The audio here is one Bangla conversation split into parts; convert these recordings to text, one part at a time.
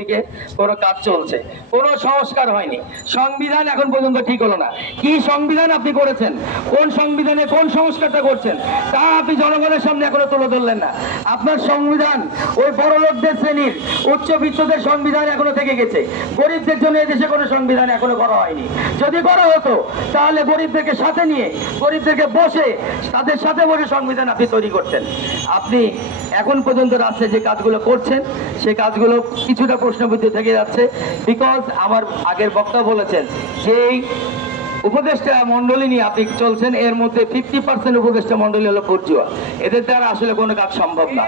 দিকে কোনো কাজ চলছে, কোনো সংস্কার হয়নি, সংবিধান এখন পর্যন্ত ঠিক হলো না। কি সংবিধান আপনি করেছেন, কোন সংবিধানে কোন সংস্কারটা করছেন তা আপনি জনগণের সামনে এখনো তুলে ধরলেন না। আপনার সংবিধান ওই বড়লোকদের শ্রেণীর উচ্চবিত্তদের সংবিধান এখনো থেকে গেছে, গরিবদের জন্য এদেশে কোনো সংবিধান এখনো করা হয়নি। যদি করা হতো তাহলে গরিবদেরকে সাথে নিয়ে, গরিবদেরকে বসে তাদের সাথে বসে সংবিধান আপনি তৈরি করতেন। আপনি এখন পর্যন্ত রাষ্ট্রে যে কাজগুলো করছেন সেই কাজগুলো কিছুটা প্রশ্নবিদ্ধ থেকে যাচ্ছে। বিকজ আমার আগের বক্তা বলেছেন যেই উপদেষ্টা মন্ডলী নিয়ে আপনি চলছেন এর মধ্যে 50% উপদেষ্টা মন্ডলী হলো পর্যুয়া। এদের দ্বারা আসলে কোনো কাজ সম্ভব না,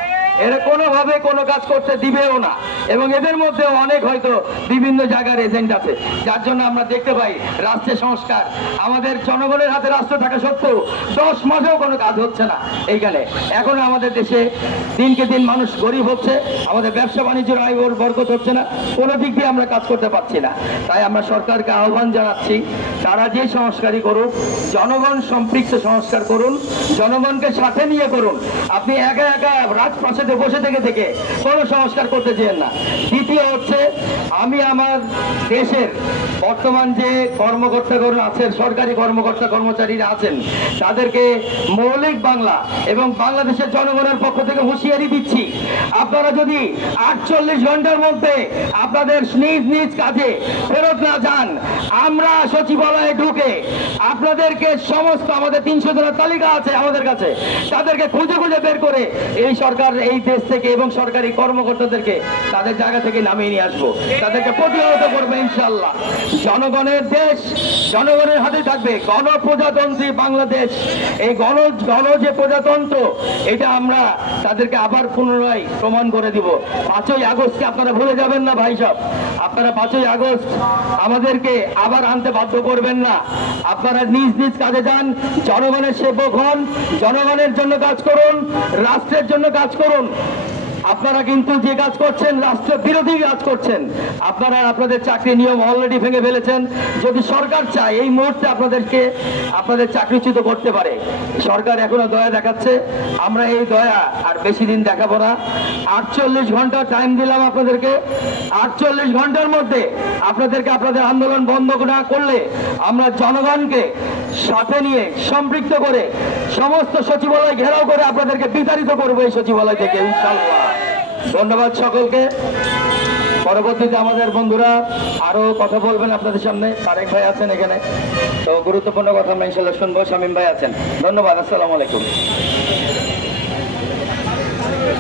এরা কোনোভাবে কোনো কাজ করতে দিবেও না, এবং এদের মধ্যে অনেক হয়তো বিভিন্ন জায়গার এজেন্ট আছে, যার জন্য আমরা দেখতে পাই রাষ্ট্রের সংস্কার আমাদের জনগণের হাতে রাষ্ট্র থাকা সত্ত্বেও 10 মাসেও কোনো কাজ হচ্ছে না। এইখানে এখন আমাদের দেশে দিনকে দিন মানুষ গরিব হচ্ছে, আমাদের ব্যবসা বাণিজ্যের আয় বরকত হচ্ছে না, কোনো দিক দিয়ে আমরা কাজ করতে পারছি না। তাই আমরা সরকারকে আহ্বান জানাচ্ছি, তারা যে সংস্কারই করুক জনগণ সম্পৃক্ত সংস্কার করুন, জনগণকে সাথে নিয়ে করুন। আপনি একা একা রাজপ্রাসাদে বসে থেকে কোনো সংস্কার করতে চেয়েন না। দ্বিতীয় হচ্ছে, আমি আমার দেশের বর্তমান যে কর্মকর্তাগণ আছেন, সরকারি কর্মকর্তা কর্মচারীরা আছেন, তাদেরকে মৌলিক বাংলা এবং বাংলাদেশের জনগণের পক্ষ থেকে হুঁশিয়ারি দিচ্ছি, আপনারা যদি 48 ঘন্টার মধ্যে আপনাদের নিজ নিজ কাজে ফেরত না যান, আমরা সচিবালয়ে ঢুকে আপনাদেরকে সমস্ত আমাদের 300 জনের তালিকা আছে আমাদের কাছে, তাদেরকে খুঁজে খুঁজে বের করে এই সরকার এই দেশ থেকে এবং সরকারি কর্মকর্তাদেরকে তাদের জায়গা থেকে নামিয়ে নিয়ে আসবো, তাদেরকে প্রতিহত করবো ইনশাল্লাহ। জনগণের দেশ জনগণের হাতে থাকবে, গণপ্রজাতন্ত্রী বাংলাদেশ। এই গণ যে প্রজাতন্ত্র এটা আমরা তাদেরকে আবার পুনরায় প্রমাণ করে দিব। 5ই আগস্টকে আপনারা ভুলে যাবেন না ভাই সাহেব, আপনারা 5ই আগস্ট আমাদেরকে আবার আনতে বাধ্য করবেন না। আপনারা নিজ নিজ কাজে যান, জনগণের সেবক হন, জনগণের জন্য কাজ করুন, রাষ্ট্রের জন্য কাজ করুন। আপনারা কিন্তু যে কাজ করছেন রাষ্ট্র বিরোধী কাজ করছেন। আপনারা আপনাদের চাকরি নিয়ম অলরেডি ভেঙে ফেলেছেন। যদি সরকার চায় এই মুহূর্তে আপনাদের চাকরিচ্যুত করতে পারে। সরকার এখনো দয়া দেখাচ্ছে, আমরা এই দয়া আর বেশি দিন দেখাবো না। 48 ঘন্টা টাইম দিলাম আপনাদেরকে, 48 ঘন্টার মধ্যে আপনাদেরকে আপনাদের আন্দোলন বন্ধ না করলে আমরা জনগণকে সাথে নিয়ে সম্পৃক্ত করে সমস্ত সচিবালয় ঘেরাও করে আপনাদেরকে বিতাড়িত করবো এই সচিবালয় থেকে ইনশাআল্লাহ। ধন্যবাদ সকলকে। পরবর্তীতে আমাদের বন্ধুরা আরো কথা বলবেন আপনাদের সামনে। তারেক ভাই আছেন এখানে, তো গুরুত্বপূর্ণ কথা আমরা ইনশাআল্লাহ শুনবো। শামীম ভাই আছেন। ধন্যবাদ। আসসালামু আলাইকুম।